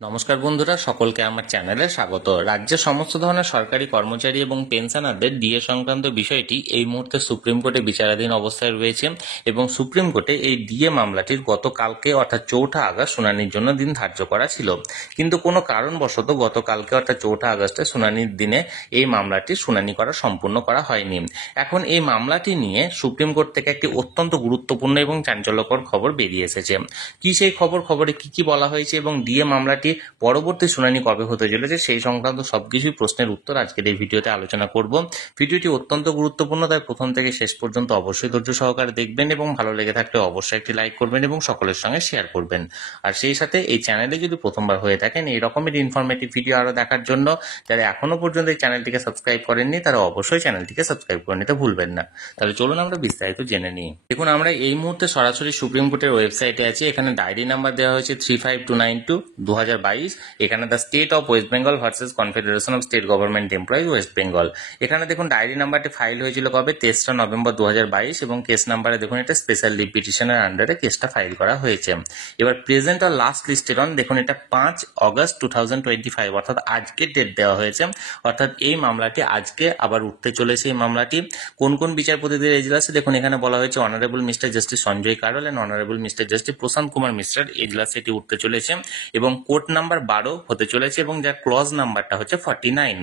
নমস্কার বন্ধুরা, সকলকে আমার চ্যানেলে স্বাগত। রাজ্যের সমস্ত ধরনের সরকারি কর্মচারী এবং পেনশনারদের ডিএ সংক্রান্ত বিষয়টি এই মুহূর্তে সুপ্রিম কোর্টে বিচারাধীন অবস্থায় রয়েছে এবং সুপ্রিম কোর্টে এই ডিএ মামলাটির গতকালকে অর্থাৎ 4 আগস্ট শুনানির জন্য দিন ধার্য করা ছিল, কিন্তু কোনো কারণবশত গতকালকে অর্থাৎ 4 আগস্টে শুনানির দিনে এই মামলাটি শুনানি করা সম্পূর্ণ করা হয়নি। এখন এই মামলাটি নিয়ে সুপ্রিম কোর্ট থেকে একটি অত্যন্ত গুরুত্বপূর্ণ এবং চাঞ্চল্যকর খবর বেরিয়ে এসেছে। কি সেই খবরে কি বলা হয়েছে এবং ডিএ মামলাটি পরবর্তী শুনানি কবে হতে চলেছে সেই সংক্রান্ত সবকিছু প্রশ্নের উত্তর আজকের এই ভিডিওতে আলোচনা করব। ভিডিওটি অত্যন্ত গুরুত্বপূর্ণ, তাই প্রথম থেকে শেষ পর্যন্ত অবশ্যই ধৈর্য সহকারে দেখবেন এবং ভালো লেগে থাকলে অবশ্যই একটি লাইক করবেন এবং সকলের সঙ্গে শেয়ার করবেন। আর সেই সাথে এই চ্যানেলে যদি প্রথমবার হয়ে থাকেন এই রকমের ইনফরমেটিভ ভিডিও আরো দেখার জন্য যারা এখনো পর্যন্ত এই চ্যানেলটিকে সাবস্ক্রাইব করেননি তারা অবশ্যই চ্যানেলটিকে সাবস্ক্রাইব করে নিতে ভুলবেন না। তাহলে চলুন আমরা বিস্তারিত জেনে নিই। দেখুন, আমরা এই মুহূর্তে সরাসরি সুপ্রিম কোর্টের ওয়েবসাইটে আছি। এখানে ডায়েরি নাম্বার দেওয়া হয়েছে 35292/2022। এখানে the state of West Bengal versus confederation of state government employees West Bengal. এখানে দেখুন ডায়েরি নাম্বারটি ফাইল হয়েছিল কবে, 3রা নভেম্বর 2022 এবং কেস নাম্বারে দেখুন এটা স্পেশাল লিভ পিটিশনের আন্ডারে কেসটা ফাইল করা হয়েছে। এবার প্রেজেন্ট আর লাস্ট লিস্টেড অন দেখুন এটা 5 আগস্ট 2025 অর্থাৎ আজকে ডেট দেওয়া হয়েছে, অর্থাৎ এই মামলাটি আজকে আবার উঠতে চলেছে। এই মামলাটি কোন কোন বিচারপতিদের এজলাসে দেখুন এখানে বলা হয়েছে honourable mister justice Sanjay Karol and honourable mister justice Prashant Kumar মিশ্রার এজলাসে এটি উঠতে চলেছে এবং কোর্ট নাম্বার 12 হতে চলেছে এবং যার ক্লজ নাম্বারটা হচ্ছে 49।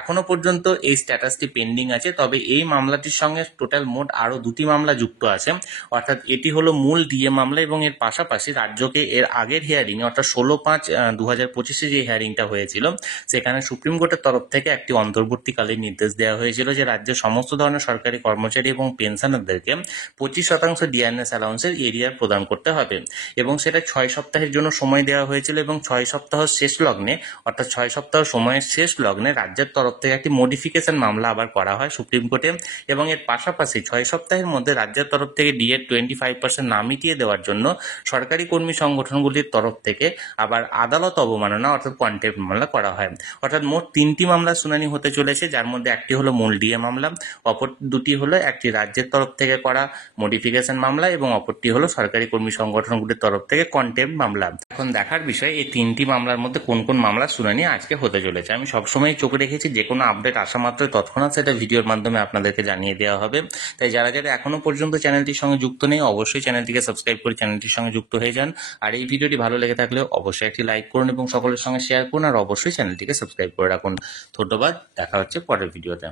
এখনো পর্যন্ত এই স্ট্যাটাসটি পেন্ডিং আছে, তবে এই মামলাটির সঙ্গে টোটাল মোট আরো 2টি মামলা যুক্ত আছে, অর্থাৎ এটি হলো মূল ডিএ মামলা এবং এর পাশাপাশি রাজ্যকে এর আগের হিয়ারিং অর্থাৎ 16/5/2025 যে হিয়ারিংটা হয়েছিল সেখানে সুপ্রিম কোর্টের তরফ থেকে একটি অন্তর্বর্তীকালীন নির্দেশ দেওয়া হয়েছিল যে রাজ্যের সমস্ত ধরনের সরকারি কর্মচারী এবং পেনশনারদেরকে 25% ডিআরএস অ্যালাউন্সের এরিয়ার প্রদান করতে হবে এবং সেটা 6 সপ্তাহের জন্য সময় দেওয়া হয়েছিল এবং 6 সপ্তাহ শেষ লগ্নে অর্থাৎ 6 সপ্তাহ সময়ের শেষ লগ্নে রাজ্যের তরফ থেকে একটি মডিফিকেশন মামলা আবার করা হয় সুপ্রিম কোর্টে এবং এর পাশাপাশি 6 সপ্তাহের মধ্যে রাজ্যের তরফ থেকে ডিএর 25% না মিটিয়ে দেওয়ার জন্য সরকারি কর্মী সংগঠনগুলির তরফ থেকে আবার আদালত অবমাননা অর্থাৎ কন্টেম্প্ট মামলা করা হয়। অর্থাৎ মোট 3টি মামলা শুনানি হতে চলেছে, যার মধ্যে একটি হলো মূল ডিএ মামলা, অপর 2টি হলো একটি রাজ্যের তরফ থেকে করা মডিফিকেশন মামলা এবং অপরটি হলো সরকারি কর্মী সংগঠনগুলির তরফ থেকে কন্টেম্প্ট মামলা। এখন দেখার বিষয় এই 3টি মামলার মধ্যে কোন কোন মামলার শুনানি আজকে হতে চলেছে। আমি সবসময় চোখ রেখেছি যে কোনো আপডেট আসা মাত্রই তৎক্ষণাৎ সেটা ভিডিওর মাধ্যমে আপনাদেরকে জানিয়ে দেওয়া হবে। তাই যারা যারা এখনো পর্যন্ত চ্যানেলটির সঙ্গে যুক্ত নেই অবশ্যই চ্যানেলটিকে সাবস্ক্রাইব করে চ্যানেলটির সঙ্গে যুক্ত হয়ে যান। আর এই ভিডিওটি ভালো লেগে থাকলে অবশ্যই একটি লাইক করুন এবং সকলের সঙ্গে শেয়ার করুন আর অবশ্যই চ্যানেলটিকে সাবস্ক্রাইব করে রাখুন। ধন্যবাদ, দেখা হচ্ছে পরের ভিডিওতে।